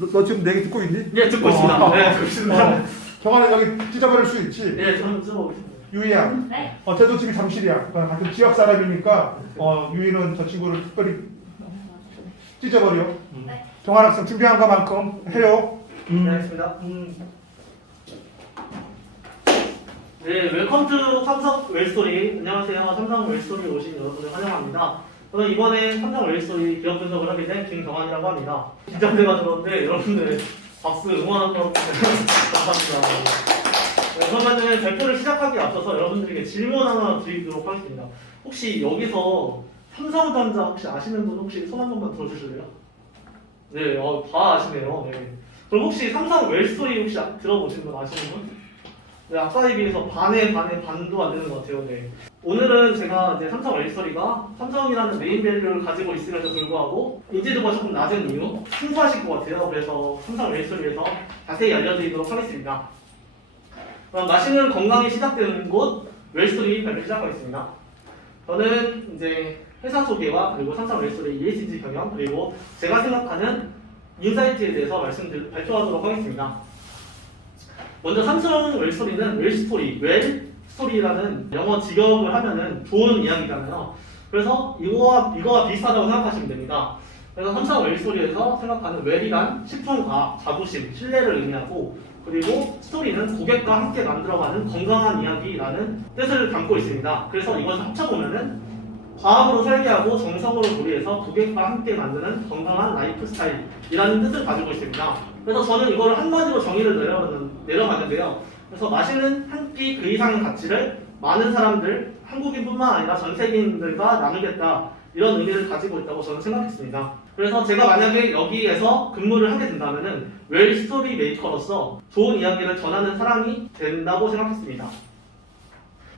너 지금 내 얘기 듣고 있니? 예, 듣고 있습니다. 네, 듣고 있습니다. 경환아 여기 찢어버릴 수 있지? 예, 저는 써보겠습니다. 유희야. 네. 쟤도 집이 잠실이야. 같은 지역 사람이니까 유희는 저 친구를 특별히 찢어버려. 네. 경환 학생 준비한 것만큼 해요. 네, 알겠습니다. 네, 웰컴 투 삼성 웰스토리. 안녕하세요. 삼성 웰스토리에 오신 여러분을 환영합니다. 저는 이번에 삼성 웰스토리 기업 분석을 하게 된 김경환이라고 합니다. 긴장돼가 들었는데 여러분들 박수 응원하고 감사합니다. 네, 그러면 발표를 시작하기에 앞서서 여러분들에게 질문 하나 드리도록 하겠습니다. 혹시 여기서 삼성전자 혹시 아시는 분 혹시 손 한 번만 들어주실래요? 네, 다 아시네요. 네. 그럼 혹시 삼성 웰스토리 혹시 들어보신 분 아시는 분? 네, 아까에 비해서 반에 반도 안 되는 것 같아요. 네. 오늘은 제가 이제 삼성 웰스토리가 삼성이라는 네임밸류를 가지고 있음에도 불구하고 인지도가 조금 낮은 이유 순수하실 것 같아요. 그래서 삼성 웰스토리에서 자세히 알려드리도록 하겠습니다. 그럼 맛있는 건강이 시작되는 곳 웰스토리 발표 시작하겠습니다. 저는 이제 회사 소개와 그리고 삼성 웰스토리 ESG 경영 그리고 제가 생각하는 인사이트에 대해서 발표하도록 하겠습니다. 먼저 삼성 웰스토리는 웰스토리, 웰스토리라는 영어 직역을 하면은 좋은 이야기잖아요. 그래서 이거와 비슷하다고 생각하시면 됩니다. 그래서 삼성 웰스토리에서 생각하는 웰이란 식품과 자부심, 신뢰를 의미하고 그리고 스토리는 고객과 함께 만들어가는 건강한 이야기라는 뜻을 담고 있습니다. 그래서 이것을 합쳐보면은 과학으로 설계하고 정석으로 조리해서 고객과 함께 만드는 건강한 라이프 스타일이라는 뜻을 가지고 있습니다. 그래서 저는 이걸 한마디로 정의를 내려봤는데요. 그래서 맛있는 한 끼 그 이상의 가치를 많은 사람들, 한국인뿐만 아니라 전 세계인들과 나누겠다 이런 의미를 가지고 있다고 저는 생각했습니다. 그래서 제가 만약에 여기에서 근무를 하게 된다면은 웰 스토리 메이커로서 좋은 이야기를 전하는 사람이 된다고 생각했습니다.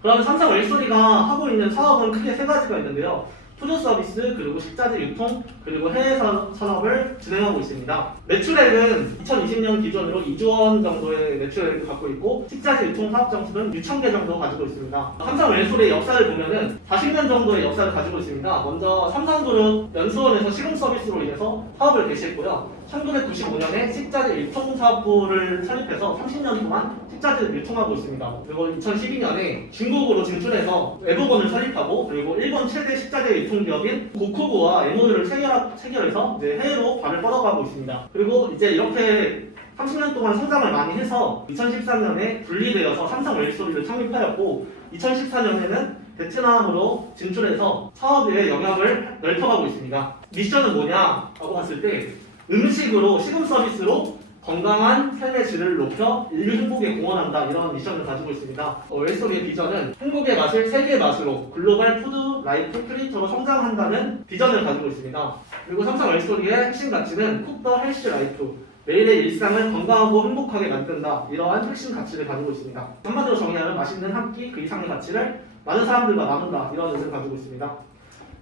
그러면 삼성 웰스토리가 하고 있는 사업은 크게 세 가지가 있는데요. 푸드 서비스, 그리고 식자재 유통, 그리고 해외 산업을 진행하고 있습니다. 매출액은 2020년 기준으로 2조 원 정도의 매출액을 갖고 있고 식자재 유통 사업 장수는 6,000개 정도 가지고 있습니다. 삼성 웰스토리의 역사를 보면은 40년 정도의 역사를 가지고 있습니다. 먼저 삼성그룹 연수원에서 시공 서비스로 인해서 사업을 개시했고요. 1995년에 식자재 유통 사업부를 설립해서 30년 동안 식자재를 유통하고 있습니다. 그리고 2012년에 중국으로 진출해서 외부본을 설립하고 그리고 일본 최대 식자재 유통기업인 고쿠보와 MOU를 체결해서 이제 해외로 발을 뻗어가고 있습니다. 그리고 이제 이렇게 30년 동안 성장을 많이 해서 2013년에 분리되어서 삼성 웰스토리를 창립하였고 2014년에는 베트남으로 진출해서 사업의 영역을 넓혀가고 있습니다. 미션은 뭐냐라고 봤을 때 음식으로 시금 서비스로 건강한 삶의 질을 높여 인류 행복에 공헌한다 이런 미션을 가지고 있습니다. 웰스토리의 비전은 행복의 맛을 세계의 맛으로 글로벌 푸드 라이프 크리에이터로 성장한다는 비전을 가지고 있습니다. 그리고 삼성 웰스토리의 핵심 가치는 쿡 더 헬시 라이프 매일의 일상을 건강하고 행복하게 만든다 이러한 핵심 가치를 가지고 있습니다. 한마디로 정의하면 맛있는 한 끼 그 이상의 가치를 많은 사람들과 나눈다 이런 의미를 가지고 있습니다.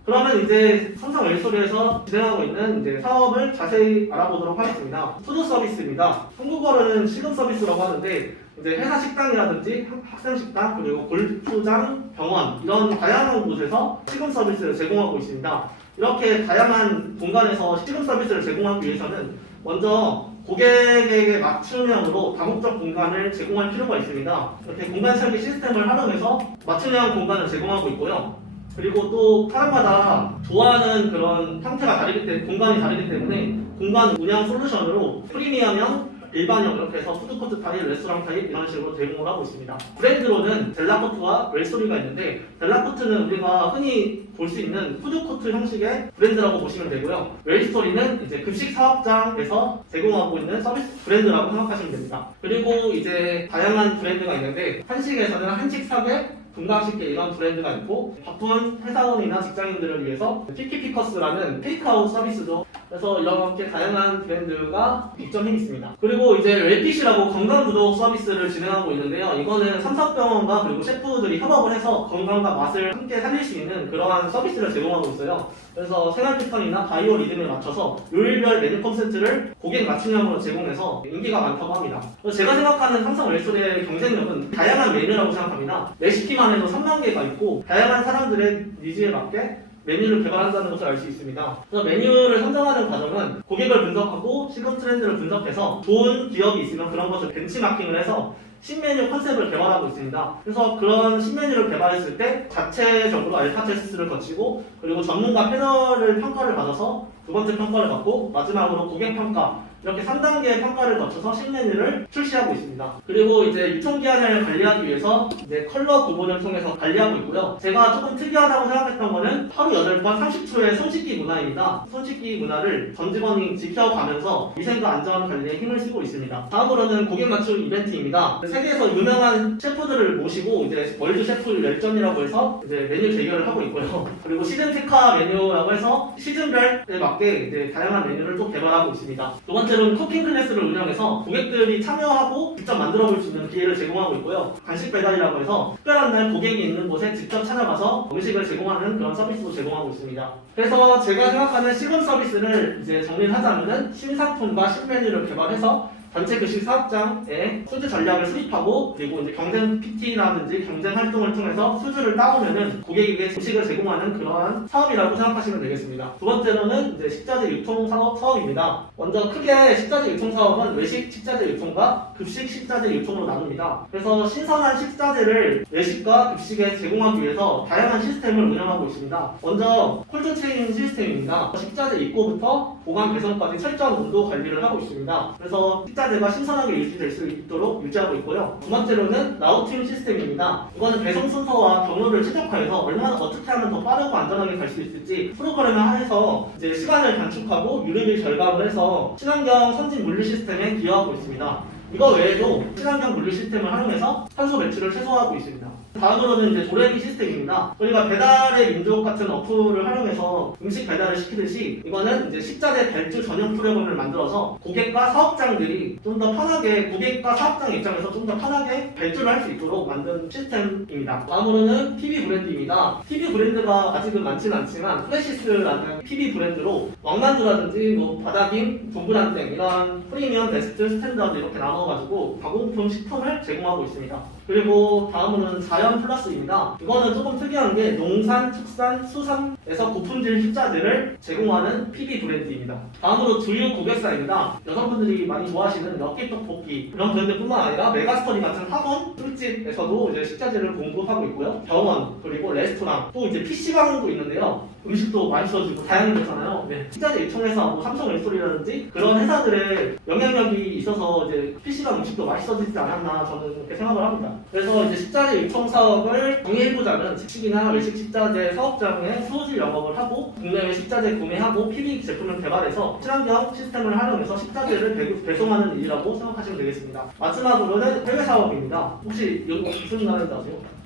그러면 이제 삼성 웰스토리에서 진행하고 있는 이제 사업을 자세히 알아보도록 하겠습니다. 푸드 서비스입니다. 한국어로는 식음 서비스라고 하는데 이제 회사 식당이라든지 학생 식당 그리고 골프장, 병원 이런 다양한 곳에서 식음 서비스를 제공하고 있습니다. 이렇게 다양한 공간에서 식음 서비스를 제공하기 위해서는 먼저 고객에게 맞춤형으로 다목적 공간을 제공할 필요가 있습니다. 이렇게 공간 설계 시스템을 활용해서 맞춤형 공간을 제공하고 있고요. 그리고 또 사람마다 좋아하는 그런 형태가 다르기 때문에 공간이 다르기 때문에 공간 운영 솔루션으로 프리미엄형, 일반형 이렇게 해서 푸드코트 타입, 레스토랑 타입 이런 식으로 제공을 하고 있습니다. 브랜드로는 델라코트와 웰스토리가 있는데 델라코트는 우리가 흔히 볼 수 있는 푸드코트 형식의 브랜드라고 보시면 되고요. 웰스토리는 이제 급식 사업장에서 제공하고 있는 서비스 브랜드라고 생각하시면 됩니다. 그리고 이제 다양한 브랜드가 있는데 한식에서는 한식 사백, 금강식계 이런 브랜드가 있고 바쁜 회사원이나 직장인들을 위해서 피키피커스라는 테이크아웃 서비스도 그래서 이렇게 다양한 브랜드가 입점해 있습니다. 그리고 이제 웰피쉬라고 건강구독 서비스를 진행하고 있는데요. 이거는 삼성병원과 그리고 셰프들이 협업을 해서 건강과 맛을 함께 살릴 수 있는 그러한 서비스를 제공하고 있어요. 그래서 생활 패턴이나 바이오 리듬에 맞춰서 요일별 메뉴 콘센트를 고객 맞춤형으로 제공해서 인기가 많다고 합니다. 제가 생각하는 삼성 웰스토리의 경쟁력은 다양한 메뉴라고 생각합니다. 레시피만 해도 3만 개가 있고 다양한 사람들의 니즈에 맞게 메뉴를 개발한다는 것을 알 수 있습니다. 그래서 메뉴를 선정하는 과정은 고객을 분석하고 시급 트렌드를 분석해서 좋은 기업이 있으면 그런 것을 벤치마킹을 해서 신메뉴 컨셉을 개발하고 있습니다. 그래서 그런 신메뉴를 개발했을 때 자체적으로 알파 테스트를 거치고 그리고 전문가 패널을 평가를 받아서 두 번째 평가를 받고 마지막으로 고객 평가 이렇게 3단계의 평가를 거쳐서 신메뉴를 출시하고 있습니다. 그리고 이제 유통기한을 관리하기 위해서 이제 컬러 구분을 통해서 관리하고 있고요. 제가 조금 특이하다고 생각했던 거는 하루 8번 30초의 손 씻기 문화입니다. 손 씻기 문화를 전 직원이 지켜가면서 위생과 안전 관리에 힘을 쓰고 있습니다. 다음으로는 고객 맞춤 이벤트입니다. 세계에서 유명한 셰프들을 모시고 이제 월드 셰프 열전이라고 해서 이제 메뉴 대결을 하고 있고요. 그리고 시즌 특화 메뉴라고 해서 시즌별에 맞게 이제 다양한 메뉴를 또 개발하고 있습니다. 두 번째로는 쿠킹 클래스를 운영해서 고객들이 참여하고 직접 만들어 볼 수 있는 기회를 제공하고 있고요. 간식 배달이라고 해서 특별한 날 고객이 있는 곳에 직접 찾아가서 음식을 제공하는 그런 서비스도 제공하고 있습니다. 그래서 제가 생각하는 시금 서비스를 이제 정리를 하자면은 신상품과 신메뉴를 개발해서 전체 교실 사업장에 수주 전략을 수립하고 그리고 이제 경쟁 PT라든지 경쟁 활동을 통해서 수주를 따오면은 고객에게 음식을 제공하는 그러한 사업이라고 생각하시면 되겠습니다. 두 번째로는 이제 식자재 유통 사업입니다. 먼저 크게 식자재 유통 사업은 외식 식자재 유통과 급식 식자재 유통으로 나눕니다. 그래서 신선한 식자재를 외식과 급식에 제공하기 위해서 다양한 시스템을 운영하고 있습니다. 먼저 콜드체인 시스템입니다. 식자재 입고부터 보관 배송까지 철저한 온도 관리를 하고 있습니다. 그래서 식자재가 신선하게 유지될 수 있도록 유지하고 있고요. 두 번째로는 라우팅 시스템입니다. 이거는 배송 순서와 경로를 최적화해서 얼마나 어떻게 하면 더 빠르고 안전하게 갈 수 있을지 프로그램을 해서 이제 시간을 단축하고 유류비 절감을 해서 친환경 선진 물류 시스템에 기여하고 있습니다. 이거 외에도 친환경 물류 시스템을 활용해서 탄소 배출을 최소화하고 있습니다. 다음으로는 이제 도레미 시스템입니다. 저희가 배달의 민족 같은 어플을 활용해서 음식 배달을 시키듯이 이거는 이제 식자재 발주 전용 프로그램을 만들어서 고객과 사업장들이 좀 더 편하게 고객과 사업장 입장에서 좀 더 편하게 발주를 할 수 있도록 만든 시스템입니다. 다음으로는 PB 브랜드입니다. PB 브랜드가 아직은 많지는 않지만 프레시스라는 PB 브랜드로 왕만두라든지 뭐 바다김, 동그란땡 이런 프리미엄, 베스트, 스탠다드 이렇게 나눠가지고 가공품 식품을 제공하고 있습니다. 그리고 다음으로는 자연 플러스입니다. 이거는 조금 특이한 게 농산, 축산, 수산에서 고품질 식자재를 제공하는 PB 브랜드입니다. 다음으로 두유 고객사입니다. 여성분들이 많이 좋아하시는 럭키 떡볶이 이런 브랜드뿐만 아니라 메가스터디 같은 학원, 술집에서도 이제 식자재를 공급하고 있고요. 병원, 그리고 레스토랑, 또 이제 PC방도 있는데요. 음식도 맛있어지고 다양해졌잖아요. 네. 식자재 유통회사, 뭐 삼성 웰스토리라든지 그런 회사들의 영향력이 있어서 이제 PC방 음식도 맛있어지지 않았나 저는 그렇게 생각을 합니다. 그래서 이제 식자재 유통 사업을 정리해보자면 직식이나 외식 식자재 사업장에 수호질 영업을 하고 국내외 식자재 구매하고 PB 제품을 개발해서 친환경 시스템을 활용해서 식자재를 배송하는 일이라고 생각하시면 되겠습니다. 마지막으로는 해외 사업입니다. 혹시 여기 무슨 나라인지 아세요?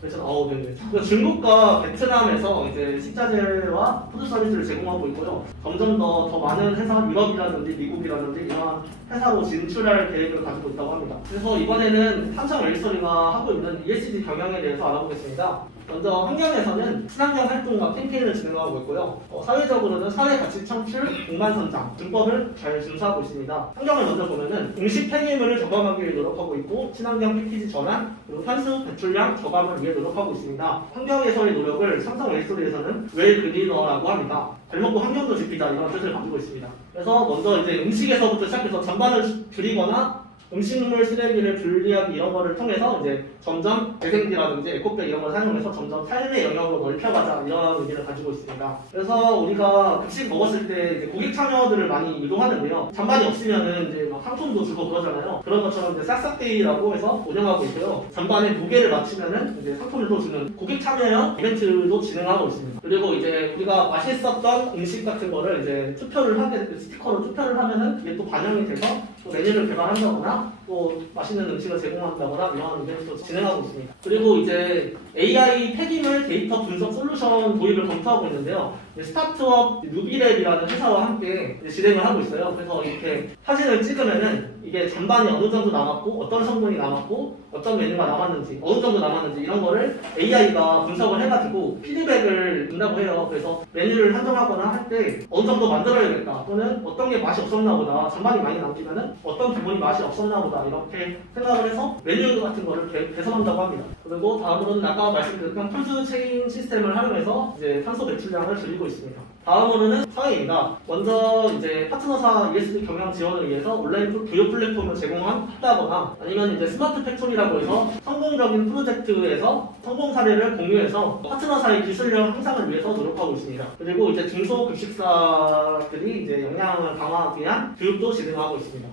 베트남. 네네. 중국과 베트남에서 이제 식자재와 푸드 서비스를 제공하고 있고요. 점점 더 많은 회사, 유럽이라든지 미국이라든지 이런 회사로 진출할 계획을 가지고 있다고 합니다. 그래서 이번에는 삼성 웰스토리가 하고 있는 ESG 경영에 대해서 알아보겠습니다. 먼저 환경에서는 친환경 활동과 캠페인을 진행하고 있고요. 사회적으로는 사회 가치 창출, 공간 선장, 준법을 잘 준수하고 있습니다. 환경을 먼저 보면은 음식 폐기물을 저감하기 위해 노력하고 있고 친환경 패키지 전환, 그리고 탄소 배출량 저감을 위해 노력하고 있습니다. 환경에서의 노력을 삼성 웰스토리에서는 웰그리너라고 합니다. 잘 먹고 환경도 지키자 이런 뜻을 가지고 있습니다. 그래서 먼저 이제 음식에서부터 시작해서 전반을 줄이거나 음식물 쓰레기를 분리하기 이런 거를 통해서 이제 점점 재생지라든지 에코백 이런 걸 사용해서 점점 삶의 영역으로 넓혀가자 이런 의미를 가지고 있습니다. 그래서 우리가 급식 먹었을 때 이제 고객 참여들을 많이 유도하는데요. 잔반이 없으면은 이제 막 상품도 주고 그러잖아요. 그런 것처럼 이제 싹싹데이라고 해서 운영하고 있고요. 잔반에 무게를 맞추면은 이제 상품을 또 주는 고객 참여형 이벤트도 진행하고 있습니다. 그리고 이제 우리가 맛있었던 음식 같은 거를 이제 투표를 하게 스티커로 투표를 하면은 이게 또 반영이 돼서 또 메뉴를 개발한다거나 또 맛있는 음식을 제공한다거나 이런 이벤트도 진행하고 있습니다. 그리고 이제 AI 폐기물 데이터 분석 솔루션 도입을 검토하고 있는데요. 스타트업 누비랩이라는 회사와 함께 진행을 하고 있어요. 그래서 이렇게 사진을 찍으면은 이게 전반이 어느 정도 남았고 어떤 성분이 남았고 어떤 메뉴가 남았는지 어느 정도 남았는지 이런 거를 AI가 분석을 해가지고 피드백을 준다고 해요. 그래서 메뉴를 한정하거나 할 때 어느 정도 만들어야겠다 또는 어떤 게 맛이 없었나 보다 전반이 많이 남기면은 어떤 부분이 맛이 없었나 보다 이렇게 생각을 해서 메뉴 같은 거를 개선한다고 합니다. 그리고 다음으로는 아까 말씀드렸던 콜드 체인 시스템을 활용해서 이제 탄소 배출량을 줄이고 있습니다. 다음으로는 사회입니다. 먼저 이제 파트너사 ESG 경영 지원을 위해서 온라인 교육 플랫폼을 제공한다거나 아니면 이제 스마트 팩토리라고 해서 성공적인 프로젝트에서 성공 사례를 공유해서 파트너사의 기술력 향상을 위해서 노력하고 있습니다. 그리고 이제 중소급식사들이 이제 역량을 강화하기 위한 교육도 진행하고 있습니다.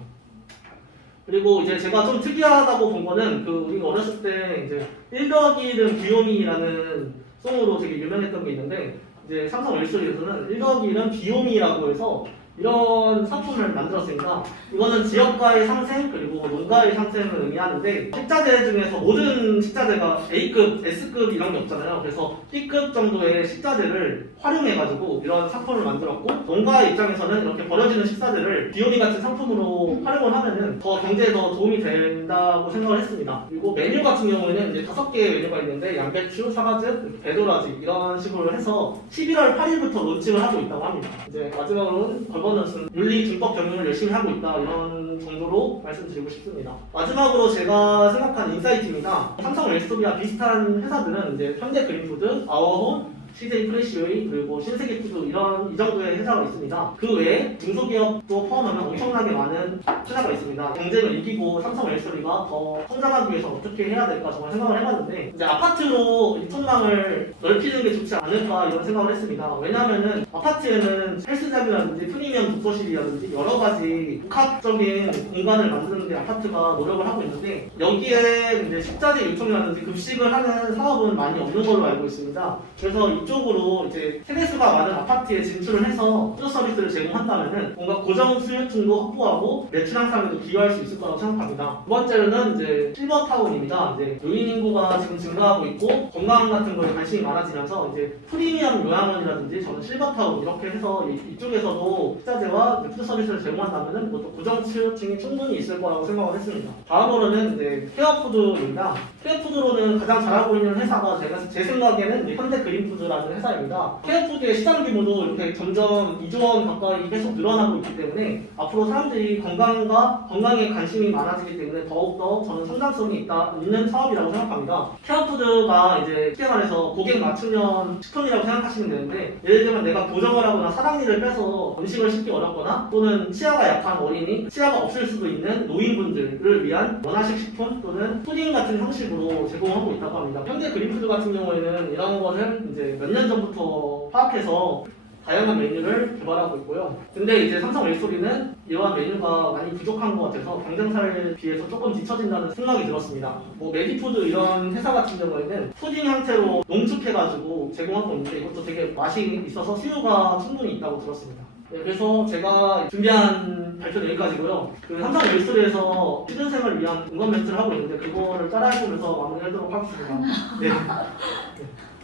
그리고 이제 제가 좀 특이하다고 본 거는 우리 어렸을 때 이제 1더하기1은 귀요미라는 송으로 되게 유명했던 게 있는데 이제 삼성 웰스토리에서는 1더하기1은 비요미라고 해서 이런 상품을 만들었습니다. 이거는 지역가의 상생 그리고 농가의 상생을 의미하는데 식자재 중에서 모든 식자재가 A급, S급 이런 게 없잖아요. 그래서 B급 정도의 식자재를 활용해가지고 이런 상품을 만들었고 농가의 입장에서는 이렇게 버려지는 식자재를 비요미 같은 상품으로 활용을 하면은 더 경제에 더 도움이 된다고 생각을 했습니다. 그리고 메뉴 같은 경우에는 이제 5개의 메뉴가 있는데 양배추, 사과즙, 배도라지 이런 식으로 해서 11월 8일부터 론칭을 하고 있다고 합니다. 이제 마지막으로는 버너스는 윤리 준법 경영을 열심히 하고 있다 이런 정도로 말씀드리고 싶습니다. 마지막으로 제가 생각한 인사이트입니다. 삼성 웰스토리와 비슷한 회사들은 이제 현대 그린푸드, 아워홈, CJ 프레시웨이 그리고 신세계푸드 이 정도의 회사가 있습니다. 그 외에 중소기업도 포함하면 엄청나게 많은 회사가 있습니다. 경쟁을 이기고 삼성 웰스토리가 더 성장하기 위해서 어떻게 해야 될까 정말 생각을 해봤는데 이제 아파트로 유통망을 넓히는 게 좋지 않을까 이런 생각을 했습니다. 왜냐하면은 아파트에는 헬스장이라든지 프리미엄 독서실이라든지 여러 가지 복합적인 공간을 만드는 데 아파트가 노력을 하고 있는데 여기에 이제 식자재 유통이라든지 급식을 하는 사업은 많이 없는 걸로 알고 있습니다. 그래서 이쪽으로 이제 세대수가 많은 아파트에 진출을 해서 푸드 서비스를 제공한다면은 뭔가 고정 수요층도 확보하고 매출 향상에도 기여할 수 있을 거라고 생각합니다. 두 번째로는 이제 실버타운입니다. 이제 노인 인구가 지금 증가하고 있고 건강 같은 거에 관심이 많아지면서 이제 프리미엄 요양원이라든지 저는 실버타운 이렇게 해서 이쪽에서도 식자재와 푸드 서비스를 제공한다면은 그것도 고정 수요층이 충분히 있을 거라고 생각을 했습니다. 다음으로는 이제 케어푸드입니다. 케어푸드로는 가장 잘하고 있는 회사가 제 생각에는 현대 그린푸드라는 회사입니다. 케어푸드의 시장 규모도 이렇게 점점 2조 원 가까이 계속 늘어나고 있기 때문에 앞으로 사람들이 건강에 관심이 많아지기 때문에 더욱더 저는 성장성이 있는 사업이라고 생각합니다. 케어푸드가 이제 쉽게 말해서 고객 맞춤형 식품이라고 생각하시면 되는데 예를 들면 내가 보정을 하거나 사랑니를 빼서 음식을 씹기 어렵거나 또는 치아가 약한 어린이, 치아가 없을 수도 있는 노인분들을 위한 원화식 식품 또는 푸딩 같은 형식으로 제공하고 있다고 합니다. 현대 그린푸드 같은 경우에는 이런 것을 이제 몇 년 전부터 파악해서 다양한 메뉴를 개발하고 있고요. 근데 이제 삼성 웰스토리는 이러한 메뉴가 많이 부족한 것 같아서 경쟁사에 비해서 조금 뒤처진다는 생각이 들었습니다. 메디푸드 이런 회사 같은 경우에는 푸딩 형태로 농축해가지고 제공하고 있는데 이것도 되게 맛이 있어서 수요가 충분히 있다고 들었습니다. 네, 그래서 제가 준비한 발표는 여기까지고요. 삼성 웰스토리에서 취준생을 위한 응원 멘트를 하고 있는데 그거를 따라해보면서 마무리하도록 하겠습니다. 네.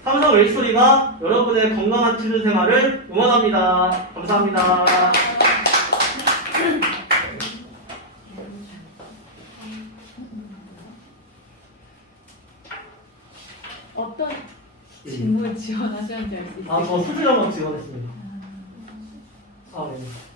삼성 웰스토리가 여러분의 건강한 취준 생활을 응원합니다. 감사합니다. 어떤 질문 지원하셨는지 알 수 있어요? 저 수술 영업 지원했습니다. 네.